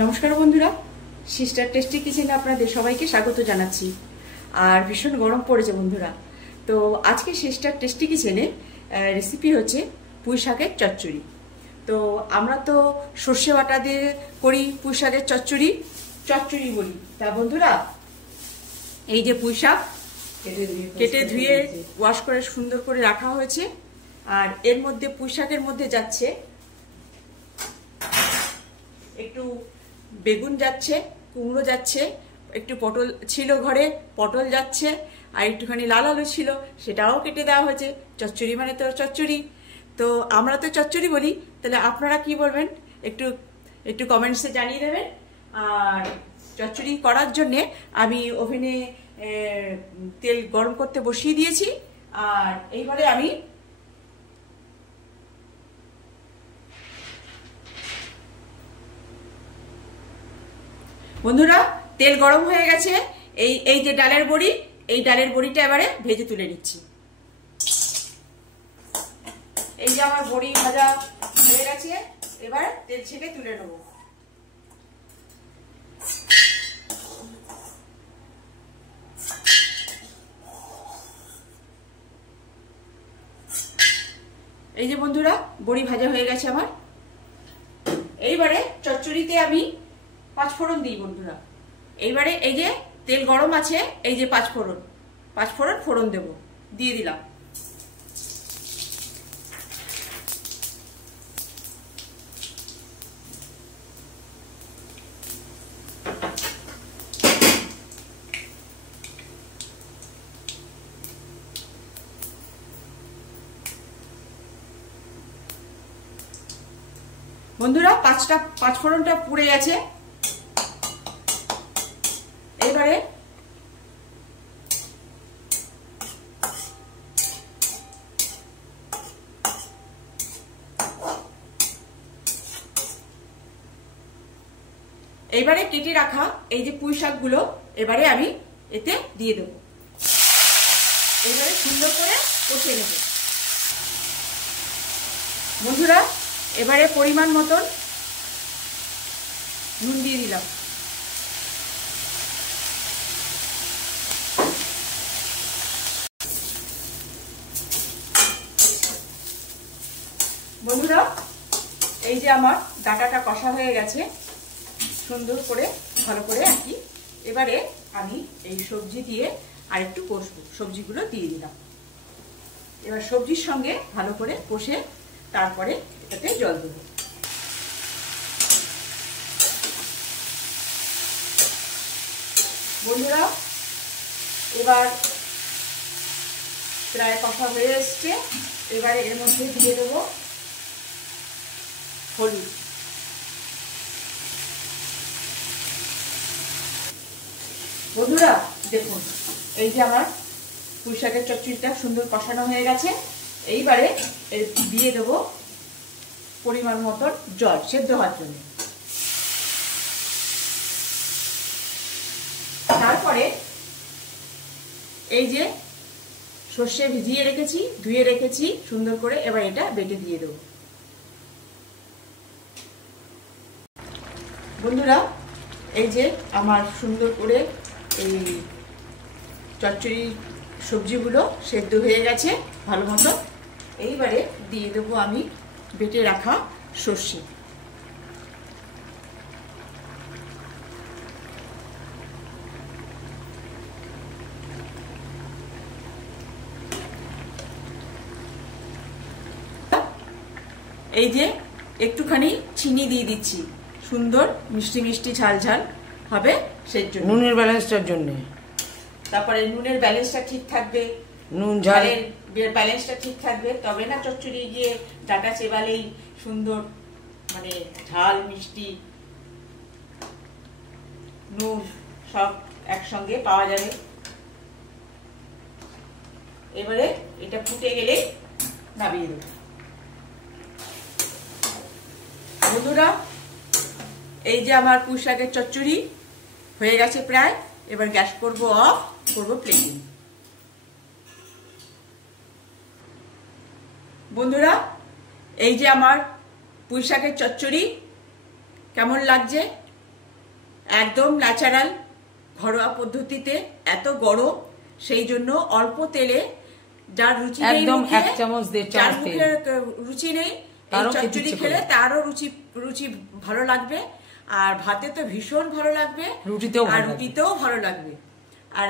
নমস্কার বন্ধুরা, sister tasty কিচেনে আপনাদের সবাইকে স্বাগত জানাচ্ছি। আর ভীষণ গরম পড়েছে বন্ধুরা। তো আজকে সিস্টার টেস্টি কিচেনে রেসিপি হচ্ছে পুঁই শাকের চচ্চড়ি। তো আমরা তো সর্ষে বাটা দিয়ে করি পুঁই শাকের চচ্চড়ি বলি। তা বন্ধুরা, এই যে পুঁই শাক কেটে ধুয়ে ওয়াশ করে সুন্দর করে রাখা হয়েছে। আর এর মধ্যে পুঁই শাকের মধ্যে যাচ্ছে একটু বেগুন যাচ্ছে, কুমড়ো যাচ্ছে, একটু পটল ছিল ঘরে, পটল যাচ্ছে, আর একটুখানি লাল আলু ছিল, সেটাও কেটে দেওয়া হয়েছে। চচ্চড়ি মানে তো চচ্চড়ি, তো আমরা তো চচ্চড়ি বলি। তাহলে আপনারা কি বলবেন একটু একটু কমেন্টসে জানিয়ে দেবেন। আর চচ্চড়ি করার জন্যে আমি ওভেনে তেল গরম করতে বসিয়ে দিয়েছি। আর এইবারে আমি বন্ধুরা, তেল গরম হয়ে গেছে। এই যে ডালের বড়ি, এই ডালের বড়িটা এবারে ভেজে তুলে নিচ্ছি। এই যে আমার বড়ি ভাজা হয়ে গেছে, এবার তেল ছেঁকে তুলে নেব। এই যে বন্ধুরা, বড়ি ভাজা হয়ে গেছে আমার। এইবারে চচ্চড়িতে আমি পাঁচফোড়ন দিই বন্ধুরা। এইবারে এই যে তেল গরম আছে, এই যে পাঁচফোড়ন ফোড়ন দেব, দিয়ে দিলাম। বন্ধুরা, পাঁচফোড়নটা পুড়ে গেছে। এবারে কেটে রাখা এই যে পুঁই শাকগুলো এবারে আমি এতে দিয়ে দেব। এবারে সুন্দর করে কষিয়ে নেব বন্ধুরা। এবারে পরিমাণ মতন নুন দিয়ে দিলাম। বন্ধুরা, এই যে আমার ডাটাটা কষা হয়ে গেছে সুন্দর করে, ভালো করে আর কি। এবারে আমি এই সবজি দিয়ে আর একটু কষবো। সবজিগুলো দিয়ে দিলাম। এবার সবজির সঙ্গে ভালো করে কষে তারপরে এটাতে জল দেবো। বন্ধুরা, এবার প্রায় কষা হয়ে এসছে। এবারে এর মধ্যে দিয়ে দেবো হলুদ। বন্ধুরা দেখুন, এই যে আমার পুঁই শাকের চচ্চড়িটা সুন্দর কষানো হয়ে গেছে। এইবারে দিয়ে দেবো পরিমাণ মতন জল সেদ্ধ হওয়ার জন্য। তারপরে এই যে সর্ষে ভিজিয়ে রেখেছি, ধুয়ে রেখেছি সুন্দর করে, এবার এটা বেটে দিয়ে দেবো। বন্ধুরা, এই যে আমার সুন্দর করে এই চচ্চড়ি সবজিগুলো সেদ্ধ হয়ে গেছে ভালো মতো। এইবারে দিয়ে দেবো আমি বেটে রাখা সর্ষে। এই যে একটুখানি চিনি দিয়ে দিচ্ছি, সুন্দর মিষ্টি মিষ্টি ঝাল ঝাল হবে সেই জন্য, নুনের ব্যালেন্সটার জন্য। তারপরে নুনের ব্যালেন্সটা ঠিক থাকবে, নুন ঝালের ব্যালেন্সটা ঠিক থাকবে, তবে না চচ্চড়ি গিয়ে ডাটা চেবালেই সুন্দর মানে ঝাল মিষ্টি নুন সব একসঙ্গে পাওয়া যাবে। এবারে এটা ফুটে গেলে নামিয়ে দেব। বন্ধুরা, এই যে আমার পুঁই শাকের চচ্চড়ি হয়ে গেছে প্রায়। এবার গ্যাস করবো অফ, করবো প্লেটিং। বন্ধুরা, এই যে আমার পুঁই শাকের চচ্চড়ি কেমন লাগছে একদম ন্যাচারাল ঘরোয়া পদ্ধতিতে, এত গরম সেই জন্য অল্প তেলে, যার রুচি নেই একদম মুখে, 1 চামচ 1.5 যার চামচ তেল, মুখে রুচি নেই এই চচ্চড়ি খেলে তারও রুচি ভালো লাগবে। আর ভাতে তো ভীষণ ভালো লাগবে, রুটিতেও ভালো লাগবে। আর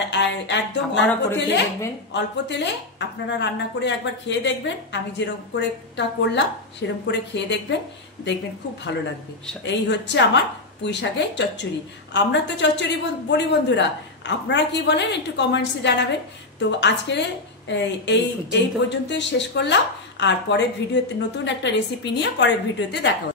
একদম অল্প তেলে আপনারা রান্না করে একবার খেয়ে দেখবেন, আমি যেরকম করে করলাম সেরকম করে খেয়ে দেখবেন খুব ভালো লাগবে। এই হচ্ছে আমার পুঁই শাকের চচ্চড়ি। আমরা তো চচ্চড়ি বলি বন্ধুরা, আপনারা কি বলেন একটু কমেন্টসে জানাবেন। তো আজকে এই পর্যন্ত শেষ করলাম, আর পরের ভিডিওতে নতুন একটা রেসিপি নিয়ে পরের ভিডিওতে দেখা হচ্ছে।